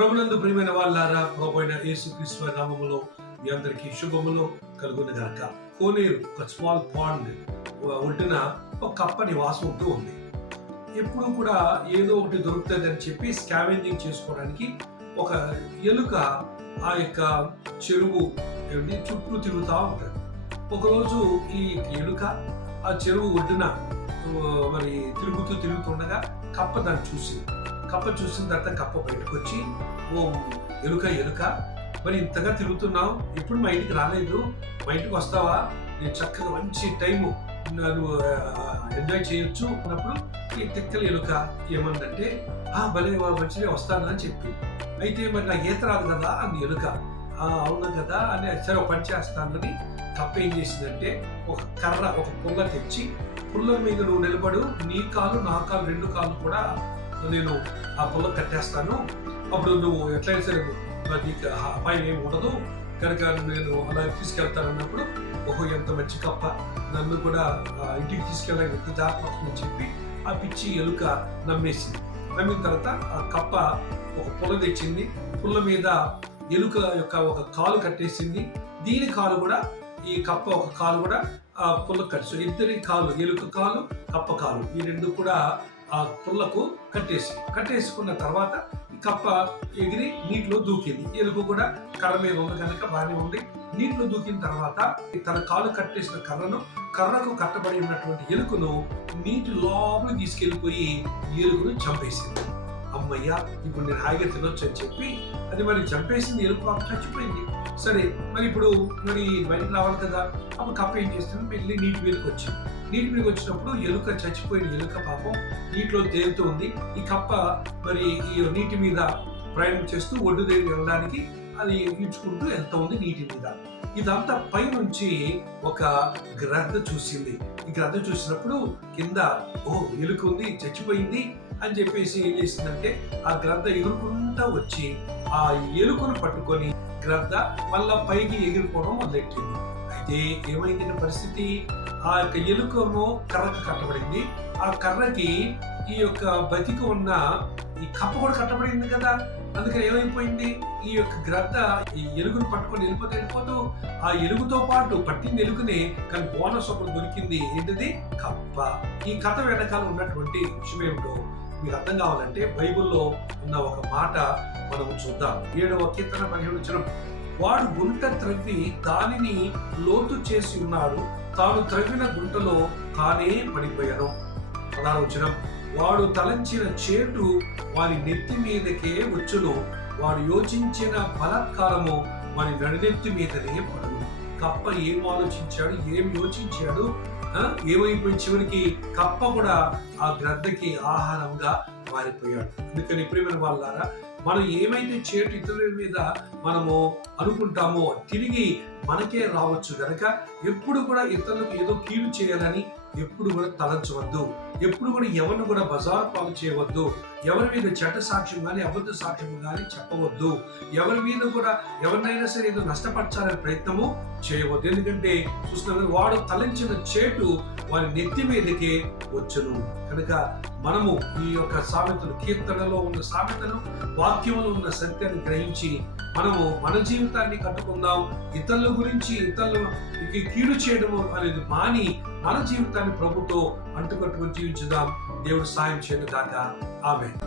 ప్రభునందు ప్రియమైన వాళ్ళారా, ప్రభు అయిన యేసుక్రీస్తు నామములో మీ అందరికీ శుభములు కలుగును గాక. కోనేరు, ఒక స్మాల్ పాండ్ ఒడ్డున ఒక కప్ప నివాసం ఉంటూ ఉంది. ఎప్పుడు కూడా ఏదో ఒకటి దొరుకుతుంది అని చెప్పి స్కావెంజింగ్ చేసుకోవడానికి ఒక ఎలుక ఆ యొక్క చెరువు చుట్టూ తిరుగుతూ ఉంటుంది. ఒకరోజు ఈ ఎలుక ఆ చెరువు ఒడ్డున మరి తిరుగుతుండగా కప్ప దాన్ని చూసింది. కప్ప చూసిన తర్వాత కప్ప బయటకు వచ్చి, ఓ ఎలుక మరి ఇంతగా తిరుగుతున్నావు, ఎప్పుడు మా ఇంటికి రాలేదు, మా ఇంటికి వస్తావా, నేను చక్కగా మంచి టైము నువ్వు ఎంజాయ్ చేయొచ్చు అన్నప్పుడు ఈ తిక్కల ఎలుక ఏమందంటే, భలే మంచిగా వస్తాను అని చెప్పి, అయితే మరి నాకు ఈత రాదు కదా అంది ఎలుక. అవునా కదా అని, సరే ఒక పని చేస్తానని కప్ప ఏం చేసిందంటే, ఒక కర్ర, ఒక పుల్ల తెచ్చి, పుల్ల మీద నువ్వు నిలబడు, నీ కాలు నా కాలు రెండు కాళ్ళు కూడా నేను ఆ పుల్ల కట్టేస్తాను, అప్పుడు నువ్వు ఎట్లయినా సరే నీకు అపాయం ఏమి ఉండదు కనుక నేను అలా తీసుకెళ్తాను అన్నప్పుడు, ఓహో ఎంత మంచి కప్ప, నన్ను కూడా ఇంటికి తీసుకెళ్ళడానికి ఎంత జాగ్రత్త చెప్పి ఆ పిచ్చి ఎలుక నమ్మేసింది. నమ్మిన తర్వాత ఆ కప్ప ఒక పుల్ల తెచ్చింది, పుల్ల మీద ఎలుక యొక్క ఒక కాలు కట్టేసింది. దీని కాలు కూడా, ఈ కప్ప ఒక కాలు కూడా ఆ పుల్ల కట్టు, ఇద్దరి కాలు, ఎలుక కాలు కప్ప కాలు, ఈ రెండు కూడా ఆ పుల్లకు కట్టేసుకున్న తర్వాత ఈ కప్ప ఎగిరి నీటిలో దూకింది. ఎలుక కూడా కర్ర మీద ఉంది కనుక బాగానే ఉంది. నీటిలో దూకిన తర్వాత తన కాలు కట్టేసిన కర్రకు కట్టబడి ఉన్నటువంటి ఎలుకను నీటి లోపల తీసుకెళ్లిపోయి ఎలుకను చంపేసింది. అమ్మయ్యా, ఇప్పుడు నేను హాయిగా తినొచ్చు అని చెప్పి అది మరి చంపేసింది. ఎలుక పాపం చచ్చిపోయింది. సరే, మరి ఇప్పుడు మరి బయటకు రావాలి కదా. అప్పుడు కప్ప ఏం చేస్తుంది, వెళ్ళి నీటి మీదకి వచ్చింది. నీటి మీదకి వచ్చినప్పుడు ఎలుక, చచ్చిపోయిన ఎలుక పాపం నీటిలో తేలుతూ ఉంది. ఈ కప్ప మరి ఈ నీటి మీద ప్రయాణం చేస్తూ ఒడ్డు దగ్గర వెళ్ళడానికి అది ఈడ్చుకుంటూ వెళ్తూ ఉంది నీటి మీద. ఇదంతా పైనుంచి ఒక గ్రద్ద చూసింది. ఈ గ్రద్ద చూసినప్పుడు కింద, ఎలుక ఉంది, చచ్చిపోయింది అని చెప్పేసి ఏం చేసిందంటే, ఆ గ్రద్ద ఎగురుకుంటా వచ్చి ఆ ఎలుకను పట్టుకొని గ్రద్ద మళ్ళా పైకి ఎగిరిపోవడం మొదలెట్టింది. అయితే ఏమైంది పరిస్థితి, ఆ యొక్క ఎలుకను కర్రకు కట్టబడింది. ఆ కర్రకి ఈ యొక్క బతికి ఉన్న ఈ కప్ప కూడా కట్టబడింది కదా. అందుకని ఏమైపోయింది, ఈ యొక్క గ్రద్ద ఈ ఎలుగును పట్టుకొని వెళ్ళిపోతూ ఆ ఎలుగుతో పాటు పట్టింది ఎలుగునే, కానీ బోనస్ ఒకటి దొరికింది. ఏంటిది? కప్ప. ఈ కథ వెనకాల ఉన్నటువంటి విషయం ఏమిటో మీకు అర్థం కావాలంటే బైబిల్లో ఉన్న ఒక మాట మనం చూద్దాం. 7వ కీర్తన 17వ వచనం, వాడు గుంట త్రవ్వి దానిని లోతు చేసి ఉన్నాడు, తాను త్రవ్విన గుంటలో తానే పడిపోయాను. 16వ వచనం, వాడు తలంచిన చేటు వారి నెత్తి మీదకే వచ్చును, వాడు యోచించిన బలాత్కారము వారి నడినెత్తి మీదనే పడును. కప్ప ఏం ఆలోచించాడు, ఏం యోచించాడు, ఏమైపోయిన చివరికి కప్ప కూడా ఆ గ్రద్దకి ఆహారంగా మారిపోయాడు. అందుకని ప్రియమైన వాళ్ళారా, మనం ఏమైతే చేటు ఇతరుల మీద మనము అనుకుంటామో తిరిగి మనకే రావచ్చు గనక ఎప్పుడు కూడా ఇతరులకు ఏదో కీడు చేయాలని ఎప్పుడు కూడా తలంచవద్దు. ఎప్పుడు కూడా ఎవరిని కూడా బజారు పాలు చేయవద్దు. ఎవరి మీద చెడ్డ సాక్ష్యం కానీ అబద్ధ సాక్ష్యం కానీ చెప్పవద్దు. ఎవరి మీద కూడా ఎవరినైనా సరే ఏదో నష్టపరచాలనే ప్రయత్నము చేయవద్దు. ఎందుకంటే చూస్తున్న వాడు తలంచిన చేటు వారి నెత్తి మీదకే వచ్చును. కనుక మనము ఈ యొక్క సామెతలు, కీర్తనలో ఉన్న సామెతలు, వాక్యంలో ఉన్న సత్యాన్ని గ్రహించి మనము మన జీవితాన్ని కట్టుకుందాం. ఇతరుల గురించి ఇతరులకి కీడు చేయడం అనేది మాని మన జీవితాన్ని ప్రభుతో అంటుకట్టుకొని జీవించుదాం. దేవుడు సాయం చేయను గాక. ఆమేన్.